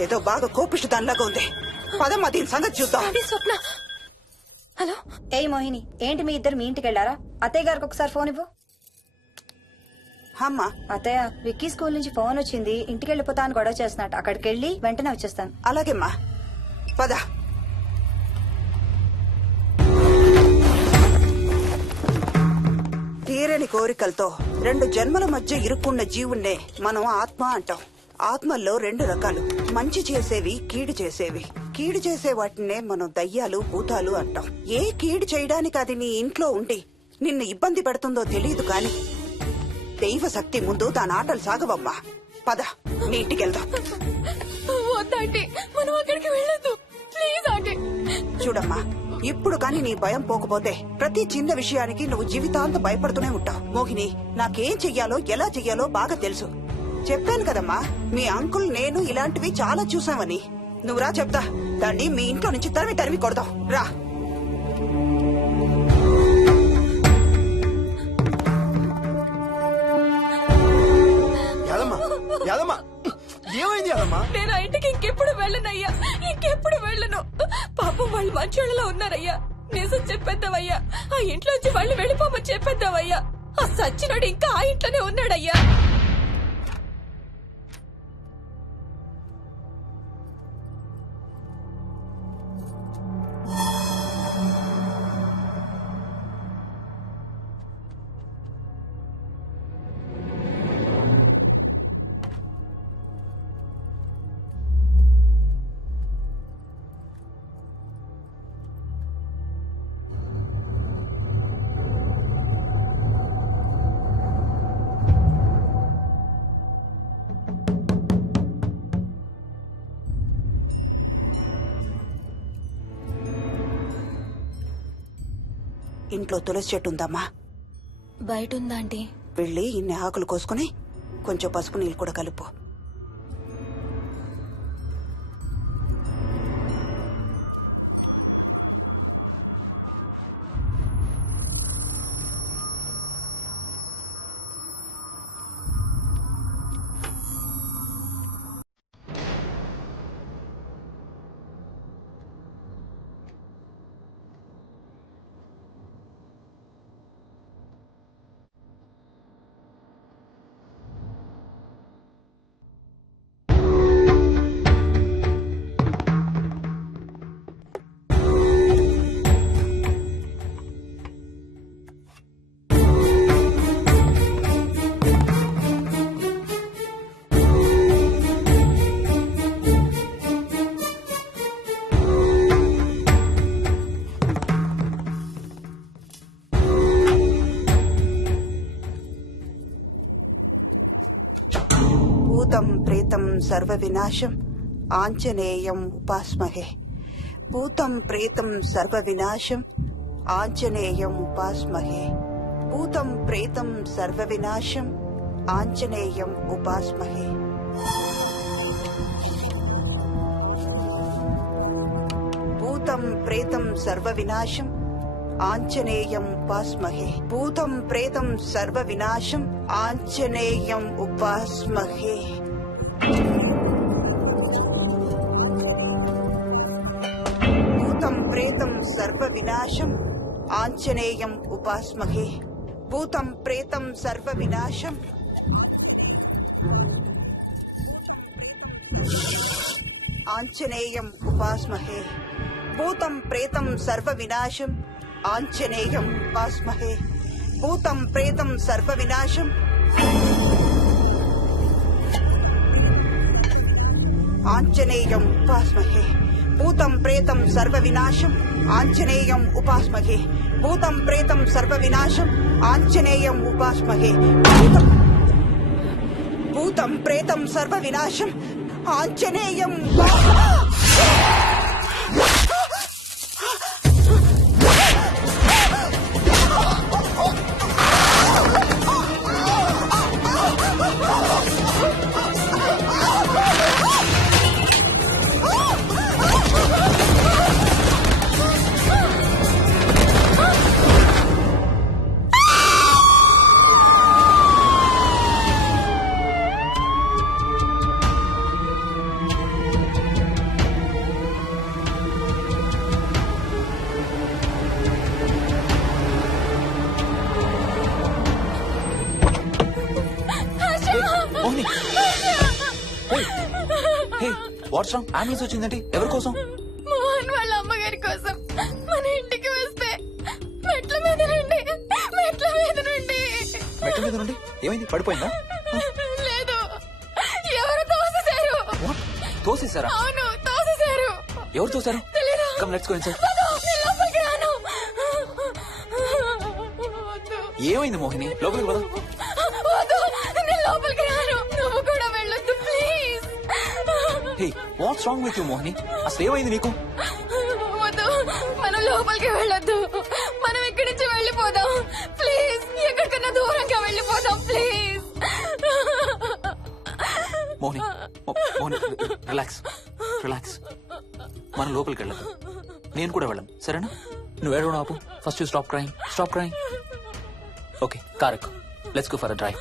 ఇదేదో బాగా కోపిష్టి దానిలాగా ఉంది. పదమ్మా దీని సంగతి చూద్దాం. స్వప్న. హలో. ఏ మోహిని, ఏంటి మీ ఇద్దరు మీ ఇంటికి వెళ్ళారా? అత్తయ్య గారికి ఒకసారి ఫోన్ ఇవ్వు. అమ్మా. అత్తయ్య, విక్కీ స్కూల్ నుంచి ఫోన్ వచ్చింది, ఇంటికి వెళ్ళిపోతా అని గొడవ చేస్తున్నట్టు. అక్కడికి వెళ్ళి వెంటనే వచ్చేస్తాను. అలాగేమ్మా, పద. తీరని కోరికలతో 2 జన్మల మధ్య ఇరుక్కున్న జీవుణ్ణే మనం ఆత్మ అంటాం. ఆత్మల్లో 2 రకాలు, మంచి చేసేవి, కీడు చేసేవి. కీడు చేసే వాటినే మనం దయ్యాలు, భూతాలు అంటాం. ఏ కీడు చేయడానికి అది నీ ఇంట్లో ఉండి నిన్ను ఇబ్బంది పెడుతుందో తెలియదు కాని దైవ శక్తి ముందు దాని ఆటలు సాగవమ్మా. పద, నీ ఇంటికి వెళ్దాం. వద్దంటే మనం అక్కడికి వెళ్ళొద్దు, ప్లీజ్ ఆంటీ. చూడమ్మా, ఇప్పుడు కాని నీ భయం పోకపోతే ప్రతి చిన్న విషయానికి నువ్వు జీవితాంతం భయపడుతూనే ఉంటావు. మోహిని, నాకేం చెయ్యాలో ఎలా చెయ్యాలో బాగా తెలుసు. చెప్పాను కదమ్మా, మీ అంకుల్ నేను ఇలాంటివి చాలా చూసామని. నువ్వు రా చెప్తా. దాన్ని మీ ఇంట్లో నుంచి తరిమి కొడదాం. రా. ఏమైంది అదమ్మా? నేను ఆ ఇంటికి ఇంకెప్పుడు వెళ్ళనయ్యా, ఇంకెప్పుడు వెళ్ళను. పాపం వాళ్ళు మంచోళ్ళలో ఉన్నారయ్యా. నిజం చెప్పేద్దామయ్యా, ఆ ఇంట్లోంచి వాళ్ళు వెళ్ళిపోమని చెప్పేద్దామయ్యా. ఆ సచ్చినాడు ఇంకా ఆ ఇంట్లోనే ఉన్నాడయ్యా. ఇంట్లో తులసి చెట్టు ఉందమ్మా? బయట ఉందా ఆంటీ? వెళ్ళి ఇన్ని ఆకులు కోసుకుని కొంచెం పసుపు నీళ్ళు కూడా కలుపు. భూతం ప్రేతం సర్వ వినాశం ఆంజనేయం ఉపాస్మహే. భూతం ప్రేతం సర్వ వినాశం ఆంజనేయం ఉపాస్మహే. భూతం ప్రేతం సర్వ వినాశం ఆంజనేయం ఉపాస్మహే. భూతం ప్రేతం సర్వ వినాశం ఆంజనేయం ఉపాస్మహే. భూతం ప్రేతం సర్వ వినాశం ఆంజనేయం ఉపాస్మహే. భూతం ప్రేతం సర్వ వినాశం ఆంజనేయం ఉపాస్మహే. భూతం ప్రేతం సర్వ వినాశం ఆంజనేయం ఉపాస్మహే. భూతం ప్రేతం సర్వ వినాశం ఆంజనేయం ఉపాస్మహే. భూతం ప్రేతం సర్వ వినాశం ఆంజనేయం ఉపాస్మహే. భూతం ప్రేతం సర్వ వినాశం ఆంజనేయం ఉపాస్మహే. భూతం ప్రేతం సర్వ వినాశం ఆంజనేయం ఉపాస్మహే. భూతం ప్రేతం సర్వ వినాశం Anjaneyam. Mohini what's wrong? Ambulance వచ్చిందండి. ఎవరి కోసం? మోహన్ వాళ్ళ అమ్మగారి కోసం. మన ఇంటికి వస్తే మెట్ల మీద నుండి మెట్ల మీద నుండి ఏమైంది? పడిపోయిందా? లేదు, ఎవరు తోసేశారు. వాట్? తోసేశారా? అవును, తోసేశారు. ఎవరు తోసారు? తెలీదు. Come let's go inside. నేను లోపలికి రాను. ఏమైంది మోహిని? లోపలికి పద. వద్దు, నేను లోపలికి రాను. నువ్వు కూడా వెళ్ళొద్దు please. Hey what's wrong with you Mohini? అసలు ఏమైంది నీకు? వద్దు, మనం లోపలికి వెళ్ళొద్దు. మనం ఇక్కడి నుంచి వెళ్ళిపోదాం ప్లీజ్. ఎక్కడికన్నా దూరంగా వెళ్ళిపోదాం please. Mohini Mohini relax relax. మనం లోపలికి వెళ్ళదు. నేను కూడా వెళ్ళను, సరేనా? నువ్వు ఏడవడం ఆపు. First you stop crying. Okay, car ఎక్కు. Let's go for a drive.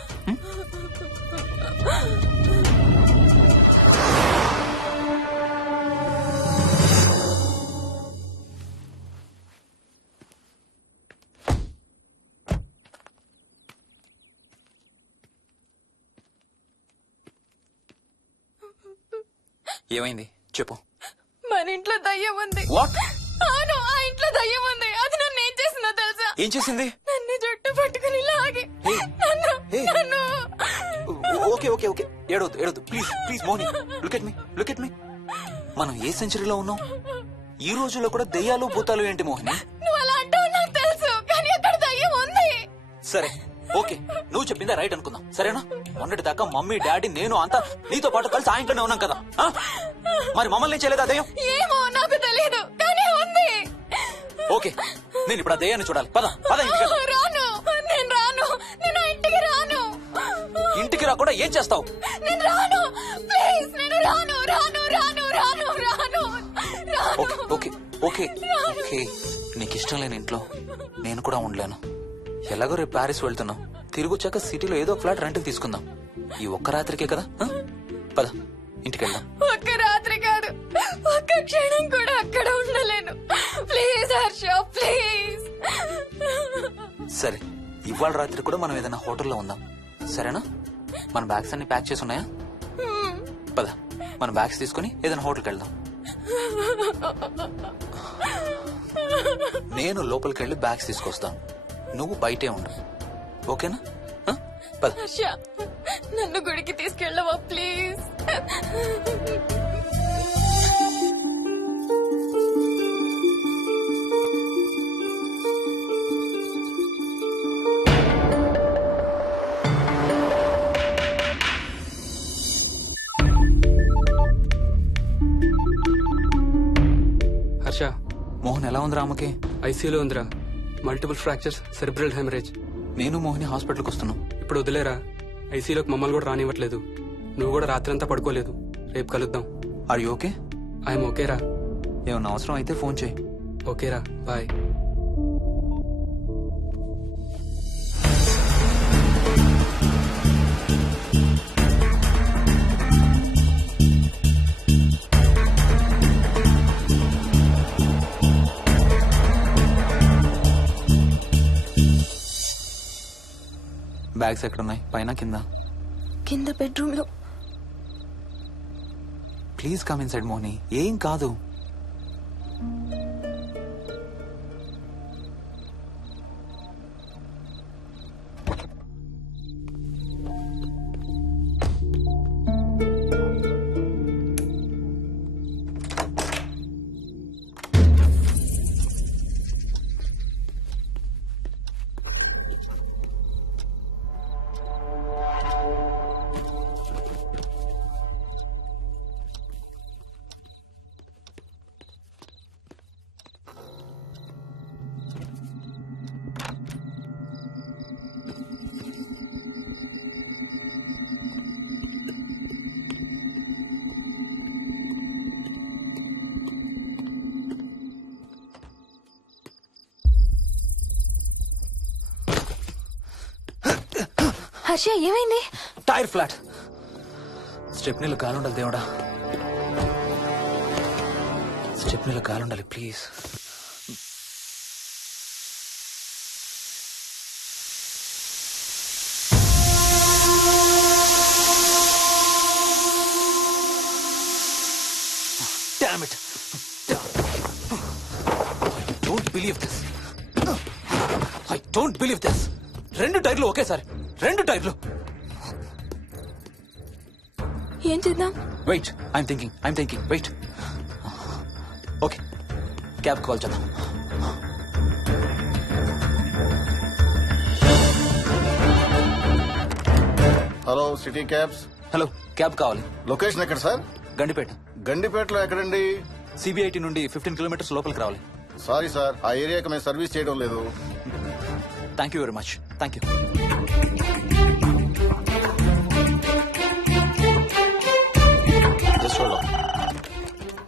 ఏమైంది చెప్పు. మన ఇంట్లో దయ్యం ఉంది. వాట్? అవును, ఆ ఇంట్లో దయ్యం ఉంది. అది నన్ను ఏం చేసిందో తెలుసా? ఏం చేసింది? నన్ను జుట్టు పట్టుకుని లాగి Hey. నన్ను Hey. నన్ను ఓకే ఏడవద్దు please Mohini. Look at me. మనం ఏ సెంచరీలో ఉన్నాం? ఈ రోజుల్లో కూడా దెయ్యాలు భూతాలు ఏంటి మోహిని? నువ్వు అలా అంటావు నాకు తెలుసు, కానీ అక్కడ దయ్యం ఉంది. సరే ఓకే, నువ్వు చెప్పిందే రైట్ అనుకుందాం, సరేనా? మొన్నటి దాకా మమ్మీ డాడీ నేను అంతా నీతో పాటు కలిసి ఆ ఇంట్లోనే ఉన్నాం కదా. ఆ? మరి మమ్మల్ని చేయలేదు ఆ దెయ్యం? ఏమో నాకు తెలియదు, కానీ ఉంది. ఓకే, నేను ఇప్పుడు ఆ దెయ్యాన్ని చూడాలి. పద ఇంటికి వెళ్దాం. రాను, నేను రాను. నేను ఆ ఇంటికి రాను. ఇంటికి రాకుండా ఏం చేస్తావు? నేను రాను ప్లీజ్. నేను రాను. ఓకే నీకు ఇష్టం లేని ఇంట్లో నేను కూడా ఉండలేను. ఎలాగో రేపు ప్యారిస్ వెళ్తున్నాం. తిరిగి వచ్చాక సిటీలో ఏదో ఒక ఫ్లాట్ రెంట్కి తీసుకుందాం. ఈ ఒక్క రాత్రికే కదా. పద ఇంటికి వెళ్దాం. ఒక్క రాత్రి కాదు, ఒక్క క్షణం కూడా అక్కడ ఉండలేను. Please Harsha, please. సరే, ఇవాళ రాత్రి కూడా మనం ఏదైనా హోటల్లో ఉందాం, సరేనా? మన బ్యాగ్స్ అన్ని ప్యాక్ చేసి ఉన్నాయా? పద మన బ్యాగ్స్ తీసుకుని ఏదైనా హోటల్కి వెళ్దాం. నేను లోపలికి వెళ్ళి బ్యాగ్స్ తీసుకొస్తాను, నువ్వు బయటే ఉండు, ఓకేనా? పద. హర్ష, నన్ను గుడికి తీసుకెళ్ళవా ప్లీజ్? హర్ష, మోహన్ ఎలా ఉందిరా? అమ్మకి ఐసీయూలో ఉందిరా. Multiple fractures, cerebral haemorrhage. నేను మోహిని హాస్పిటల్కి వస్తున్నాం. ఇప్పుడు వదిలేరా, ఐసీయూలోకి మమ్మల్ని కూడా రానివ్వట్లేదు. నువ్వు కూడా రాత్రంతా పడుకోలేదు. రేపు కలుద్దాం. Are you okay? ఐఎమ్ ఓకేరా. ఏమన్నా అవసరం అయితే ఫోన్ చేయి. ఓకేరా, బాయ్. బ్యాగ్స్ ఎక్కడున్నాయి? పైన కింద? కింద బెడ్రూమ్ లో. ప్లీజ్ కమ్ ఇన్సైడ్ మోహిని, ఏం కాదు. హర్ష, ఏమైంది? Tyre flat. స్టెప్నీలో గాలుండాలి దేవుడా, స్టెప్నీలో గాలుండాలి please. Damn it. I don't believe this. రెండు టైర్లు ఒకేసారి, రెండు టైర్లు. ఏం చేద్దాం? Wait, I'm thinking, wait. Okay, cab call చేద్దాం. Hello city cabs. Hello, cab కావాలి. లొకేషన్ ఎక్కడ సార్? గండిపేట. గండిపేటలో ఎక్కడండి? సిబిఐటి నుండి 15 కిలోమీటర్స్ లోపలికి రావాలి. సారీ సార్, ఆ ఏరియాకి మేము సర్వీస్ చేయడం లేదు. Thank you very much. Thank you.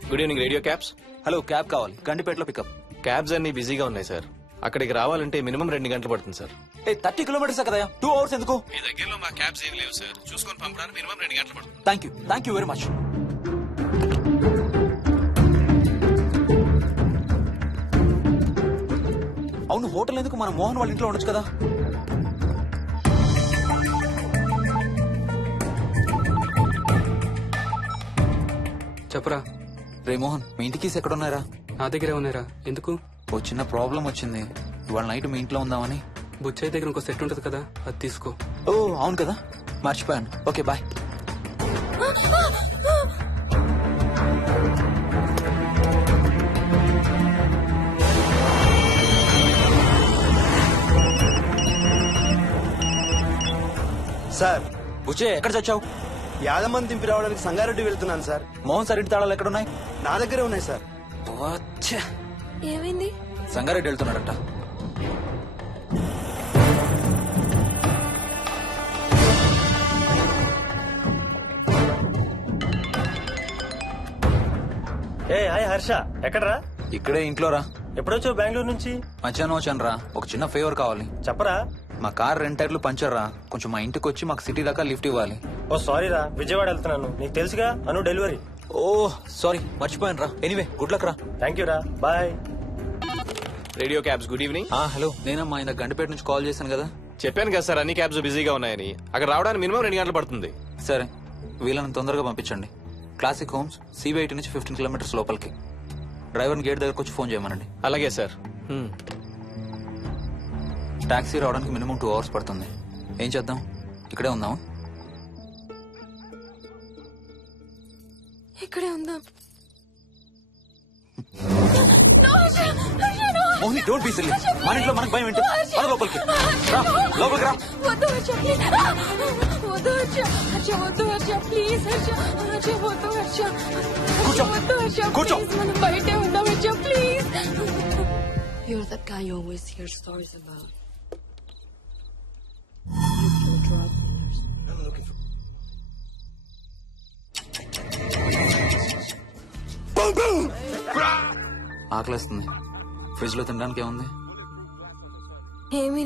Good evening radio cabs. Hello, cab కావాలి. గండిపేటలో పికప్. క్యాబ్స్ అన్ని బిజీగా ఉన్నాయి సార్. అక్కడికి రావాలంటే మినిమం 2 గంటలు పడుతుంది సార్. 30 కిలోమీటర్స్ కదా, 2 అవర్స్ ఎందుకు? మీ దగ్గరలో మా క్యాబ్స్ ఏం లేవు సార్. చూసుకొని పంపడానికి మినిమం 2 గంటలు పడుతుంది. Thank you very much. అవును, హోటల్ ఎందుకు? మన మోహన్ వాళ్ళ ఇంట్లో ఉండొచ్చు కదా. చెప్పరా. రే మోహన్, మీ ఇంటికి ఎక్కడ ఉన్నారా? నా దగ్గరే ఉన్నారా? ఎందుకు? ఓ చిన్న ప్రాబ్లం వచ్చింది. ఇవాళ నైట్ మీ ఇంట్లో ఉందామని. బుచ్చయ్య దగ్గర ఇంకో సెట్ ఉంటది కదా, అది తీసుకో. ఓ అవును కదా, మర్చిపోయాను. Okay bye. సార్, బుచ్చయ్య ఎక్కడ చచ్చావు? యాదమ్మని దింపి రావడానికి సంగారెడ్డి వెళ్తున్నాను సార్. మోహన్ సార్ ఇంటి తాళాలు ఎక్కడున్నాయి? నా దగ్గరే ఉన్నాయి సార్. ఏమైంది? సంగారెడ్డి వెళ్తున్నాడట. హాయ్ హర్ష, ఎక్కడరా? ఇక్కడే ఇంట్లో రా. ఎప్పుడొచ్చావు బెంగళూరు నుంచి? మధ్యాహ్నం వచ్చాను రా. ఒక చిన్న ఫేవర్ కావాలి. చెప్పరా. మా కార్ 2 టైర్లు పంచర్ రా. కొంచెం మా ఇంటికి వచ్చి మాకు సిటీ దాకా లిఫ్ట్ ఇవ్వాలి. ఓ సారీ రా, విజయవాడ వెళ్తున్నాను. నీకు తెలుసుగా, అను డెలివరీ. ఓ సారీ, మర్చిపోయాను రా. ఎనీవే, గుడ్ లక్ రా. థ్యాంక్ యూ రా, bye. Radio cabs good evening. Hello, నేనమ్మా ఆయన గండిపేట నుంచి కాల్ చేశాను కదా. చెప్పాను కదా సార్, అన్ని క్యాబ్స్ బిజీగా ఉన్నాయని. అక్కడ రావడానికి మినిమం 2 గంటలు పడుతుంది. సరే, వీళ్ళని తొందరగా పంపించండి. క్లాసిక్ హోమ్స్ సిబిఐటి నుంచి 15 కిలోమీటర్స్ లోపలికి. డ్రైవర్ని గేట్ దగ్గరకు వచ్చి ఫోన్ చేయమనండి. అలాగే సార్. టాక్సీ రావడానికి మినిమం 2 అవర్స్ పడుతుంది. ఏం చేద్దాం? ఇక్కడే ఉందాం. ఇక్కడే ఉందాం. Mohini, don't be silly. మన ఇంట్లో మనకు భయం ఏంటి? పద లోపలికి రా, లోపలికి రా. వద్దు హర్ష, ప్లీజ్. వద్దు హర్ష, హర్ష వద్దు హర్ష, ప్లీజ్ హర్ష, హర్ష వద్దు హర్ష, కూర్చో. వద్దు హర్ష, కూర్చో. ప్లీజ్, మనం బయటే ఉందాం Harsha, please. You're that guy you always hear stories about. You kill drug dealers. ఆకలిస్తుంది. ఫ్రిడ్జ్ లో తినడానికి ఏముంది? ఏమీ